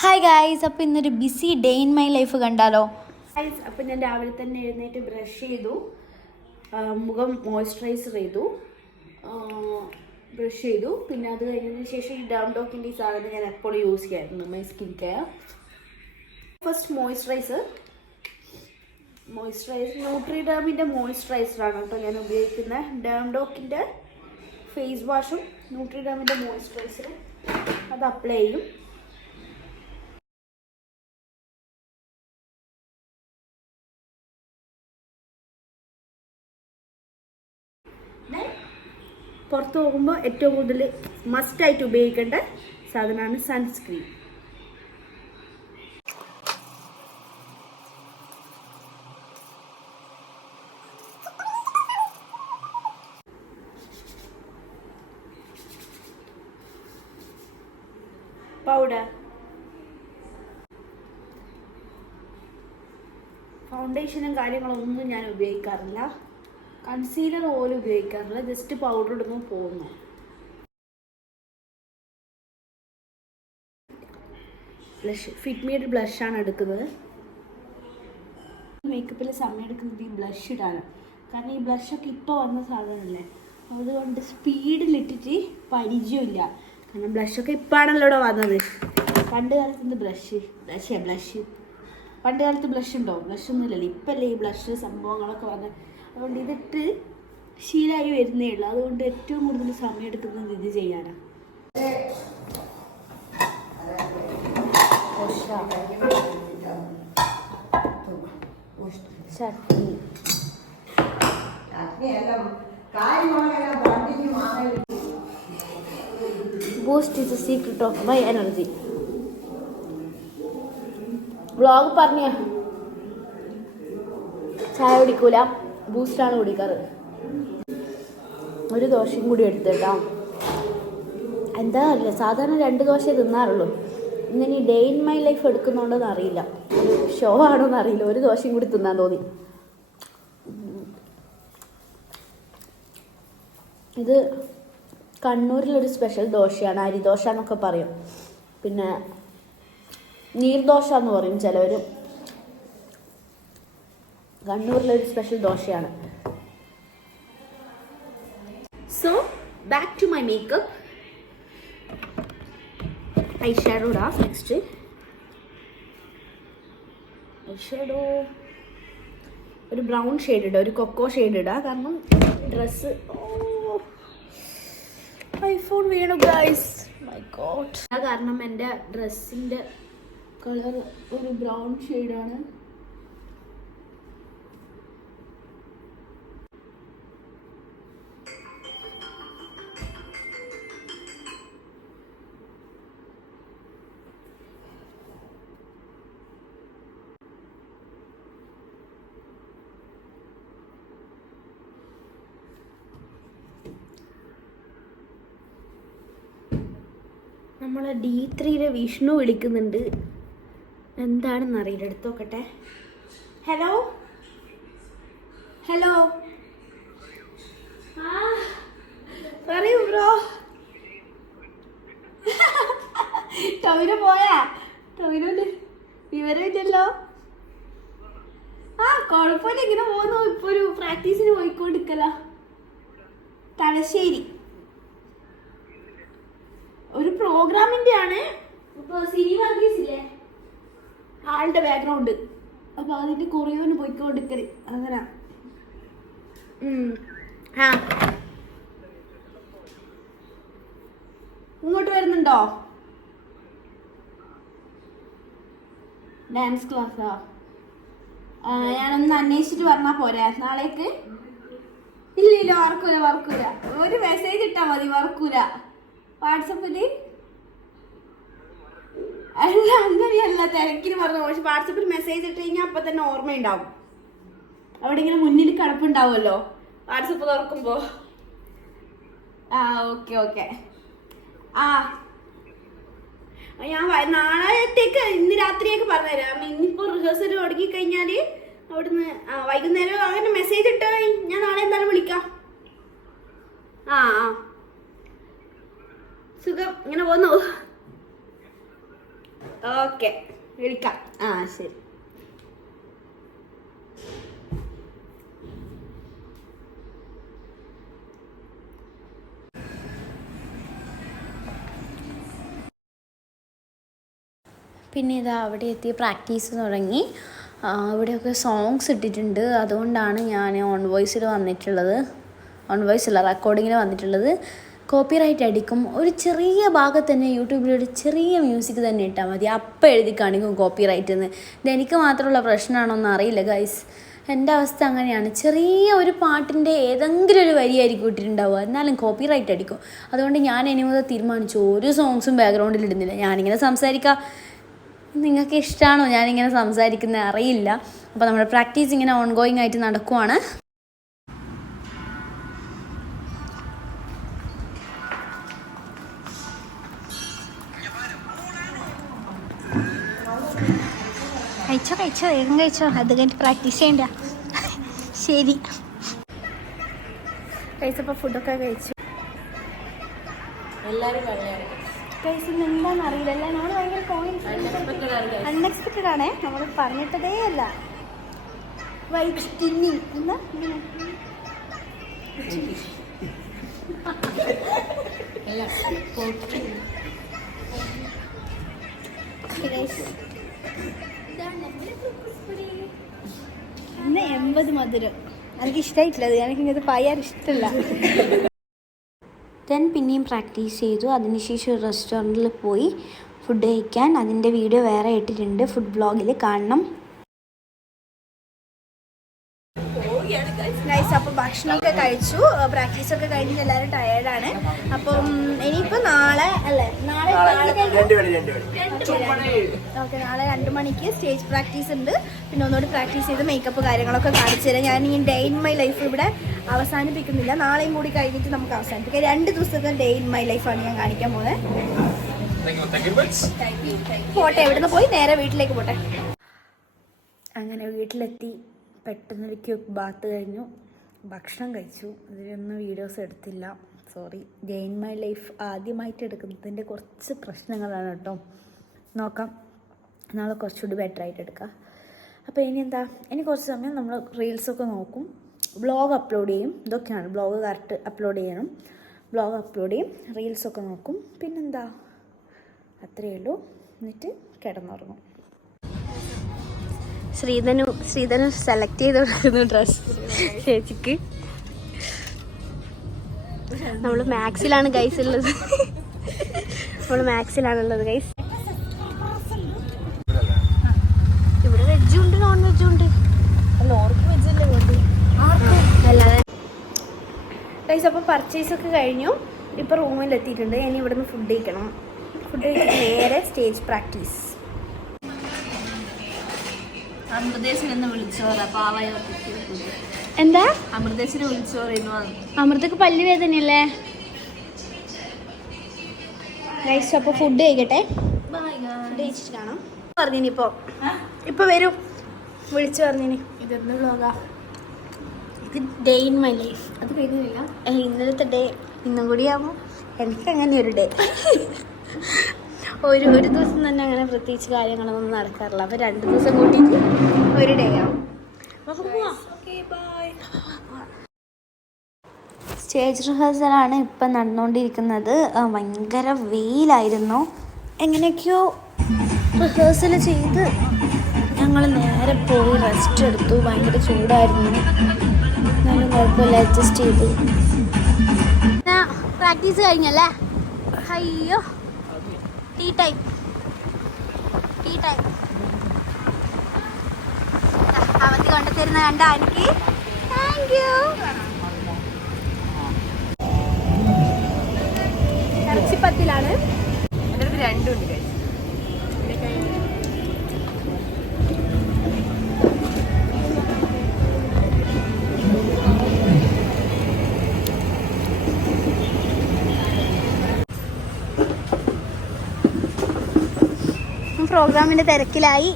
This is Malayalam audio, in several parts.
ഹായ് ഗായ്സ്, അപ്പോൾ ഇന്നൊരു BC day in my life കണ്ടാലോ ഗായ്സ്. അപ്പം ഞാൻ രാവിലെ തന്നെ എഴുന്നേറ്റ് ബ്രഷ് ചെയ്തു, മുഖം മോയ്സ്ചറൈസർ ചെയ്തു, ബ്രഷ് ചെയ്തു. പിന്നെ അത് കഴിഞ്ഞതിന് ശേഷം ഈ ഡാം ഡോക്കിൻ്റെ ഈ സാധനം ഞാൻ എപ്പോഴും യൂസ് ചെയ്യാറുണ്ട്, my skin care. First moisturizer ന്യൂട്രിഡാമിൻ്റെ മോയ്സ്ചറൈസറാണ് കേട്ടോ ഞാൻ ഉപയോഗിക്കുന്നത്. ഡാം ഡോക്കിൻ്റെ ഫേസ് വാഷും ന്യൂട്രിഡാമിൻ്റെ മോയ്സ്ചറൈസറും അത് അപ്ലൈ ചെയ്യും. പുറത്ത് പോകുമ്പോൾ ഏറ്റവും കൂടുതൽ മസ്റ്റായിട്ട് ഉപയോഗിക്കേണ്ട സാധനമാണ് സൺസ്ക്രീൻ. പൗഡർ, ഫൗണ്ടേഷനും കാര്യങ്ങളൊന്നും ഞാൻ ഉപയോഗിക്കാറില്ല. കൺസീലർ പോലും ഉപയോഗിക്കാറില്ല, ജസ്റ്റ് പൗഡർ ഇടുമ്പോൾ പോകുന്നു. ബ്ലഷ്, ഫിറ്റ്മിയുടെ ബ്ലഷാണ് എടുക്കുന്നത്. മേക്കപ്പിൽ സമയം എടുക്കുന്നത് ഈ ബ്ലഷ് ഇടാണ്. കാരണം ഈ ബ്ലഷൊക്കെ ഇപ്പോൾ വന്ന സാധനമല്ലേ, അതുകൊണ്ട് സ്പീഡിലിട്ടിട്ട് പരിചയമില്ല. കാരണം ബ്ലഷൊക്കെ ഇപ്പോഴാണല്ലോ ഇവിടെ വന്നത്. പണ്ട് കാലത്ത് എന്ത് ബ്ലഷ് പണ്ട് കാലത്ത് ബ്ലഷ് ഉണ്ടോ? ബ്ലഷൊന്നും ഇല്ലല്ലോ, ഇപ്പല്ലേ ഈ ബ്ലഷ് സംഭവങ്ങളൊക്കെ വന്നത്. അതുകൊണ്ട് ഇതിട്ട് ശീലമായി വരുന്നേ ഉള്ളൂ. അതുകൊണ്ട് ഏറ്റവും കൂടുതൽ സമയം എടുക്കുന്നത് ഇത് ചെയ്യാനാണ്. Chutney, boost is the secret of my energy. Vlog പറഞ്ഞ ചായ കുടിക്കൂല, ബൂസ്റ്റാണ് കുടിക്കാറ്. ഒരു ദോശയും കൂടി എടുത്തിട്ടോ. എന്താ അറിയില്ല, സാധാരണ 2 ദോശ തിന്നാറുള്ളൂ. ഇങ്ങനെ ഈ ഡേ ഇൻ മൈ ലൈഫ് എടുക്കുന്നതുകൊണ്ടെന്ന് അറിയില്ല, ഒരു ഷോ ആണോന്ന് അറിയില്ല, ഒരു ദോശയും കൂടി തിന്നാൻ തോന്നി. ഇത് കണ്ണൂരിലൊരു സ്പെഷ്യൽ ദോശയാണ്, അരിദോശ എന്നൊക്കെ പറയും. പിന്നെ നീർദോശ എന്ന് പറയും ചിലവർ. കണ്ണൂരിലൊരു സ്പെഷ്യൽ ദോശയാണ്. So back to my makeup. Eyeshadow ഇടാം. നെക്സ്റ്റ് ഐ ഷാഡോ ഒരു ബ്രൗൺ ഷെയ്ഡ് ഇടാം, ഒരു കൊക്കോ ഷെയ്ഡ് ഇടാം. കാരണം ഡ്രസ്സ് ഐഫോൺ വീണു ഗൈസ്, മൈ ഗോഡ്. കാരണം എൻ്റെ ഡ്രസ്സിൻ്റെ കളർ ഒരു ബ്രൗൺ ഷെയ്ഡാണ്. നമ്മളെ D3 വിഷ്ണു വിളിക്കുന്നുണ്ട്, എന്താണെന്ന് അറിയില്ല. എടുത്ത് നോക്കട്ടെ. ഹലോ ഹലോ, പറയൂ ബ്രോ. ടൊവിനോ പോയാ? ടൊവിനോന്റെ വിവരമില്ലല്ലോ. കുഴപ്പമില്ല, ഇങ്ങനെ പോകുന്നു. ഇപ്പൊ ഒരു പ്രാക്ടീസിന് പോയിക്കൊണ്ടിരിക്കല. തലശ്ശേരി ഒരു പ്രോഗ്രാമിന്റെ ആണ്. ഇപ്പൊ സിനി വർഗീസില്ലേ ആളുടെ ബാക്ക്ഗ്രൗണ്ട്, അപ്പൊ അതിന്റെ കൊറിയോന് പോയിക്കൊണ്ടിരിക്കല്. അങ്ങനെ ഇങ്ങോട്ട് വരുന്നുണ്ടോ? ഡാൻസ് ക്ലാസ്സാ? ഞാനൊന്ന് അന്വേഷിച്ചിട്ട് പറഞ്ഞാ പോരെ നാളേക്ക്? ഇല്ല, വറക്കൂല. ഒരു മെസ്സേജ് ഇട്ടാ മതി, വറക്കൂല. വാട്സപ്പില് അല്ല, അങ്ങനെയല്ല, തിരക്കിന് പറഞ്ഞു. പക്ഷെ വാട്സപ്പിൽ മെസ്സേജ് ഇട്ട് കഴിഞ്ഞാൽ അപ്പം തന്നെ ഓർമ്മയുണ്ടാവും. അവിടെ ഇങ്ങനെ മുന്നിൽ കിടപ്പുണ്ടാവുമല്ലോ വാട്സപ്പ് തുറക്കുമ്പോ. ഓക്കെ. ഞാൻ നാളത്തേക്ക്, ഇന്ന് രാത്രിയൊക്കെ പറഞ്ഞുതരാം. കാരണം ഇന്നിപ്പോ റിഹേഴ്സൽ തുടങ്ങി കഴിഞ്ഞാൽ അവിടുന്ന് വൈകുന്നേരം അങ്ങനെ മെസ്സേജ് ഇട്ടോ ഞാൻ നാളെ എന്തായാലും വിളിക്കാം. സുഖം, ഇങ്ങനെ പോന്നു. ഓക്കെ വിളിക്കാം. ആ ശരി. പിന്നെ ഇതാ അവിടെ എത്തി പ്രാക്ടീസ് തുടങ്ങി. ഇവിടെയൊക്കെ സോങ്സ് ഇട്ടിട്ടുണ്ട്. അതുകൊണ്ടാണ് ഞാൻ ഓൺ വോയിസിൽ വന്നിട്ടുള്ളത്. ഓൺ വോയിസ് അല്ല, റെക്കോർഡിങ്ങിൽ വന്നിട്ടുള്ളത്. കോപ്പിറൈറ്റ് അടിക്കും. ഒരു ചെറിയ ഭാഗത്ത് തന്നെ യൂട്യൂബിൽ ഒരു ചെറിയ മ്യൂസിക് തന്നെ ഇട്ടാൽ മതി, അപ്പം എഴുതി കാണിക്കും കോപ്പിറൈറ്റ് എന്ന്. ഇതെനിക്ക് മാത്രമുള്ള പ്രശ്നമാണോ എന്ന് അറിയില്ല ഗൈസ്. എൻ്റെ അവസ്ഥ അങ്ങനെയാണ്. ചെറിയ ഒരു പാട്ടിൻ്റെ ഏതെങ്കിലും ഒരു വരിയായിരിക്കും ഇട്ടിട്ടുണ്ടാവുക, എന്നാലും കോപ്പിറൈറ്റ് അടിക്കും. അതുകൊണ്ട് ഞാൻ ഇനി മുതൽ തീരുമാനിച്ചു ഒരു സോങ്സും ബാക്ക്ഗ്രൗണ്ടിൽ ഇടുന്നില്ല. ഞാനിങ്ങനെ സംസാരിക്കാം. നിങ്ങൾക്ക് ഇഷ്ടമാണോ ഞാനിങ്ങനെ സംസാരിക്കുന്നത് അറിയില്ല. അപ്പോൾ നമ്മുടെ പ്രാക്ടീസ് ഇങ്ങനെ ഓൺ ഗോയിങ് ആയിട്ട് നടക്കുവാണ്. കഴിച്ചോ വേഗം കഴിച്ചോ, അത് കഴിഞ്ഞിട്ട് പ്രാക്ടീസ് ചെയ്യണ്ട. ശരി കഴിച്ചപ്പോൾ ഫുഡൊക്കെ കഴിച്ചു. എല്ലാവരും കഴിച്ചത് എന്താണെന്ന് അറിയില്ല. നമ്മൾ ഭയങ്കര അൺഎക്സ്പെക്റ്റഡ് ആണേ. നമ്മൾ പറഞ്ഞിട്ടതേ അല്ല. വൈറ്റ് സ്കിന്നി എന്നാ ഇന്ന് 80 മധുരം എനിക്ക് ഇഷ്ടമായിട്ടില്ല. അത് എനിക്കിത് പായാൻ ഇഷ്ടമില്ല. പിന്നെയും പ്രാക്ടീസ് ചെയ്തു. അതിനുശേഷം ഒരു റെസ്റ്റോറൻറ്റിൽ പോയി ഫുഡ് കഴിക്കാൻ. അതിൻ്റെ വീഡിയോ വേറെ ഇട്ടിട്ടുണ്ട്, ഫുഡ് ബ്ലോഗിൽ കാണണം. അപ്പോൾ ഭക്ഷണമൊക്കെ കഴിച്ചു. പ്രാക്ടീസൊക്കെ കഴിഞ്ഞിട്ട് എല്ലാവരും ടയേർഡാണ്. അപ്പം ഇനിയിപ്പോൾ നാളെ അല്ലേ, നാളെ ഓക്കെ, നാളെ 2 മണിക്ക് സ്റ്റേജ് പ്രാക്ടീസ് ഉണ്ട്. പിന്നെ ഒന്നുകൂടി പ്രാക്ടീസ് ചെയ്ത് മേക്കപ്പ് കാര്യങ്ങളൊക്കെ കാണിച്ചു തരാം. ഞാൻ ഈ ഡേ ഇൻ മൈ ലൈഫ് ഇവിടെ അവസാനിപ്പിക്കുന്നില്ല. നാളെയും കൂടി കഴിഞ്ഞിട്ട് നമുക്ക് അവസാനിപ്പിക്കാം. 2 ദിവസത്തെ ഡേ ഇൻ മൈ ലൈഫാണ് ഞാൻ കാണിക്കാൻ പോകുന്നത്. പോട്ടെ, ഇവിടുന്ന് പോയി നേരെ വീട്ടിലേക്ക് പോട്ടെ. അങ്ങനെ വീട്ടിലെത്തി. പെട്ടെന്നൊരു ക്യൂക്ക് ബാത്ത് കഴിഞ്ഞു, ഭക്ഷണം കഴിച്ചു. അതിലൊന്നും വീഡിയോസ് എടുത്തില്ല, sorry. Day in my life ആദ്യമായിട്ട് എടുക്കുന്നതിൻ്റെ കുറച്ച് പ്രശ്നങ്ങളാണ് കേട്ടോ. നോക്കാം, നാളെ കുറച്ചുകൂടി ബെറ്റർ ആയിട്ട് എടുക്കാം. അപ്പോൾ ഇനി എന്താ, ഇനി കുറച്ച് സമയം നമ്മൾ റീൽസൊക്കെ നോക്കും, വ്ളോഗ് അപ്ലോഡ് ചെയ്യും. ഇതൊക്കെയാണ് വ്ളോഗ് കറക്റ്റ് അപ്ലോഡ് ചെയ്യണം. വ്ളോഗ് അപ്ലോഡ് ചെയ്യും, റീൽസൊക്കെ നോക്കും. പിന്നെന്താ, അത്രയേ ഉള്ളൂ. എന്നിട്ട് കിടന്നുറങ്ങും. ശ്രീധനു സെലക്ട് ചെയ്ത് കൊടുക്കുന്നു ഡ്രസ് ചേച്ചിക്ക്. നമ്മൾ മാക്സിലാണ് ഗൈസ് ഉള്ളത്. ഗൈസ് ഇവിടെ വെജും ഉണ്ട് നോൺ വെജും ഉണ്ട്. അല്ലാതെ ഗൈസ് അപ്പോൾ പർച്ചേസൊക്കെ കഴിഞ്ഞു. ഇപ്പോൾ റൂമിലെത്തിയിട്ടുണ്ട്. ഇനി ഇവിടുന്ന് ഫുഡ് കഴിക്കണം. ഫുഡ് കഴിച്ചിട്ട് നേരെ സ്റ്റേജ് പ്രാക്ടീസ്. എന്താ അമൃതക്ക് പല്ല് വേദനയല്ലേ ഗൈസ്? അപ്പോൾ ഫുഡ് കഴിക്കട്ടെ. ഫുഡ് കഴിച്ചിട്ട് കാണാം. പറഞ്ഞിനിപ്പോ ഇപ്പൊ വരും, വിളിച്ചു പറഞ്ഞിനി. ഇതെന്ത് വ്ളോഗാ ഇത്? Day in my life. അത് കഴിഞ്ഞില്ല, ഇന്നലത്തെ ഡേ ഇന്നും കൂടി ആവുമ്പോൾ എനിക്ക് അങ്ങനെ ഒരു ഡേ. ഒരു ദിവസം തന്നെ അങ്ങനെ പ്രത്യേകിച്ച് കാര്യങ്ങളൊന്നും നടക്കാറില്ല. അപ്പോൾ 2 ദിവസം കൂട്ടിയിട്ട് ഒരു ഡേ ആവും. സ്റ്റേജ് റിഹേഴ്സലാണ് ഇപ്പം നടന്നുകൊണ്ടിരിക്കുന്നത്. ഭയങ്കര വെയിലായിരുന്നു. എങ്ങനെയൊക്കെയോ റിഹേഴ്സൽ ചെയ്ത് ഞങ്ങൾ നേരെ പോയി റെസ്റ്റ് എടുത്തു. ഭയങ്കര ചൂടായിരുന്നു, എന്നാലും കുഴപ്പമില്ല, അഡ്ജസ്റ്റ് ചെയ്തു. പ്രാക്ടീസ് കഴിഞ്ഞല്ലേ? അയ്യോ, ടീ ടൈം. അവന്തി കൊണ്ടുതരുന്ന കണ്ട എനിക്ക് താങ്ക് യു. ഇറച്ചിപ്പത്തിലാണ്. രണ്ടുണ്ട്. പ്രോഗ്രാമിന്റെ തിരക്കിലായി.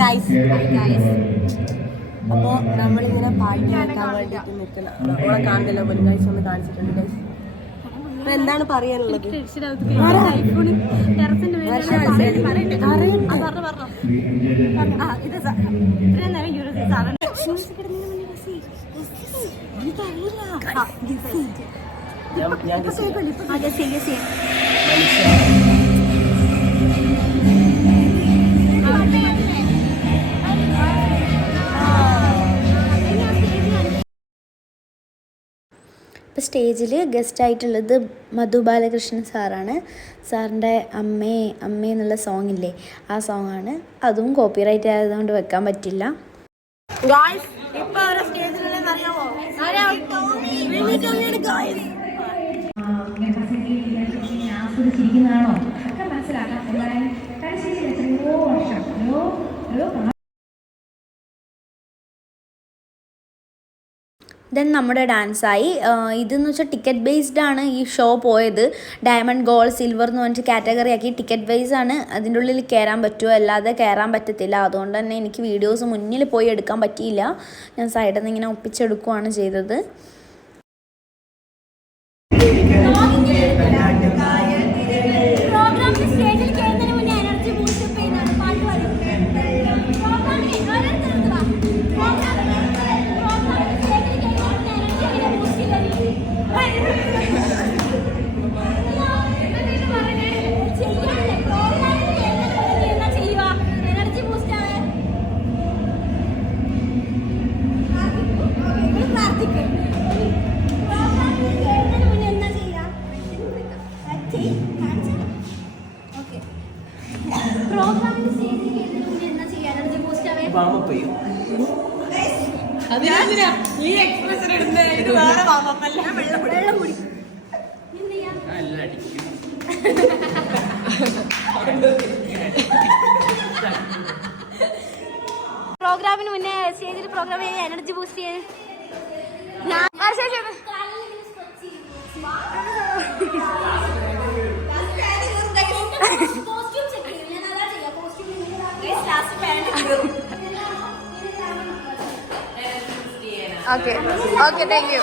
ഹായ് ഗൈസ് അപ്പോൾ നമ്മളിങ്ങനെ പാട്ട് കേൾക്കാൻ വേണ്ടിയിട്ട് നിൽക്കണം. നമ്മളെ കാണുന്നില്ല പോലും ഗൈസ്, ഒന്ന് കാണിച്ചിട്ടുണ്ട് ഗൈസ്. അപ്പൊ എന്താണ് പറയാനുള്ളത്? ഇപ്പോൾ സ്റ്റേജിൽ ഗസ്റ്റായിട്ടുള്ളത് മധു ബാലകൃഷ്ണൻ സാറാണ്. സാറിൻ്റെ അമ്മേ അമ്മേ എന്നുള്ള സോങ്ങില്ലേ, ആ സോങ്ങാണ്. അതും കോപ്പിറൈറ്റ് ആയതുകൊണ്ട് വെക്കാൻ പറ്റില്ല. ദെൻ നമ്മുടെ ഡാൻസായി. ഇതെന്ന് വെച്ചാൽ ടിക്കറ്റ് ബേസ്ഡ് ആണ് ഈ ഷോ പോയത്. ഡയമണ്ട്, ഗോൾഡ്, സിൽവർ എന്ന് പറഞ്ഞിട്ട് കാറ്റഗറി ആക്കി ടിക്കറ്റ് ബേസ് ആണ്. അതിൻ്റെ ഉള്ളിൽ കയറാൻ പറ്റുമോ, അല്ലാതെ കയറാൻ പറ്റത്തില്ല. അതുകൊണ്ട് തന്നെ എനിക്ക് വീഡിയോസ് മുന്നിൽ പോയി എടുക്കാൻ പറ്റിയില്ല. ഞാൻ സൈഡിൽ നിന്ന് ഇങ്ങനെ ഒപ്പിച്ചെടുക്കുകയാണ് ചെയ്തത്. പ്രോഗ്രാമിന് മുന്നേ സ്റ്റേജിൽ പ്രോഗ്രാം ചെയ്യാൻ എനർജി ബൂസ്റ്റ് ചെയ്യാൻ ഓക്കെ ഓക്കെ, താങ്ക് യു.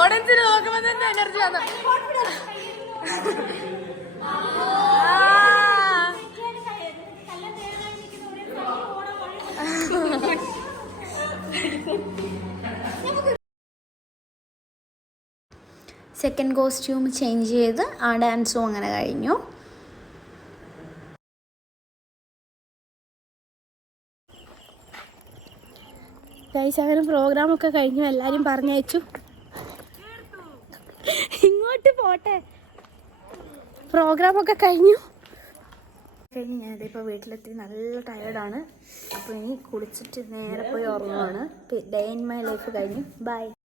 ഓഡിയൻസിന് നോക്കുമ്പോൾ തന്നെ എനർജി വന്നു. സെക്കൻഡ് കോസ്റ്റ്യൂം ചേഞ്ച് ചെയ്ത് ആ ഡാൻസും അങ്ങനെ കഴിഞ്ഞു. ഗൈസ്, അങ്ങനെ പ്രോഗ്രാമൊക്കെ കഴിഞ്ഞു. എല്ലാവരും പറഞ്ഞയച്ചു. ഇങ്ങോട്ട് പോട്ടെ. പ്രോഗ്രാമൊക്കെ കഴിഞ്ഞു. ഞാനിപ്പോൾ വീട്ടിലെത്തി നല്ല ടയേർഡാണ്. അപ്പോൾ ഇനി കുളിച്ചിട്ട് നേരെ പോയി ഉറങ്ങുവാണ്. ഡേ ഇൻ മൈ ലൈഫ് കഴിഞ്ഞു. ബൈ.